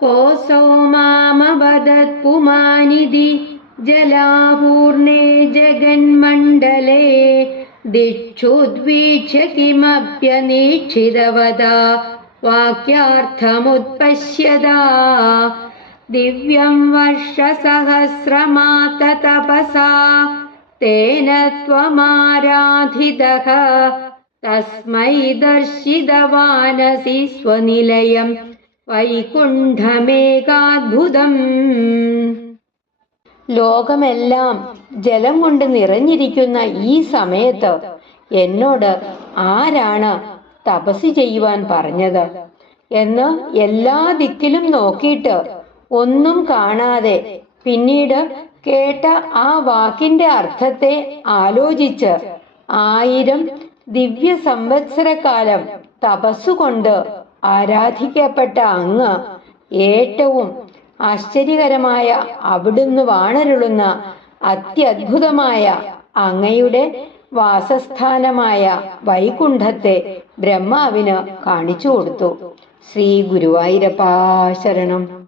कोऽसौ मामवदत्पुमानिधि जलापूर्णे जगन्मण्डले दिक्षुद्वीक्ष्य किमप्यनीक्षितवदा वाक्यार्थमुत्पश्यदा दिव्यं वर्षसहस्रमाततपसा तेन त्वमाराधितः तस्मै दर्शितवानसि स्वनिलयं വൈകുണ്ഠമേകാത്ഭുതം ലോകമെല്ലാം ജലം കൊണ്ട് നിറഞ്ഞിരിക്കുന്ന ഈ സമയത്ത് എന്നോട് ആരാണ് തപസ് ചെയ്യുവാൻ പറഞ്ഞത് എന്ന് എല്ലാ ദിക്കിലും നോക്കിയിട്ട് ഒന്നും കാണാതെ പിന്നീട് കേട്ട ആ വാക്കിന്റെ അർത്ഥത്തെ ആലോചിച്ച് ആയിരം ദിവ്യ സംവത്സരകാലം തപസ്സുകൊണ്ട് ആരാധിക്കപ്പെട്ട അങ്ങ് ഏറ്റവും ആശ്ചര്യകരമായ അവിടുന്ന് വാണരുളുന്ന അത്യദ്ഭുതമായ അങ്ങയുടെ വാസസ്ഥാനമായ വൈകുണ്ഠത്തെ ബ്രഹ്മാവിന് കാണിച്ചു കൊടുത്തു. ശ്രീ ഗുരുവായൂരപ്പാ ശരണം.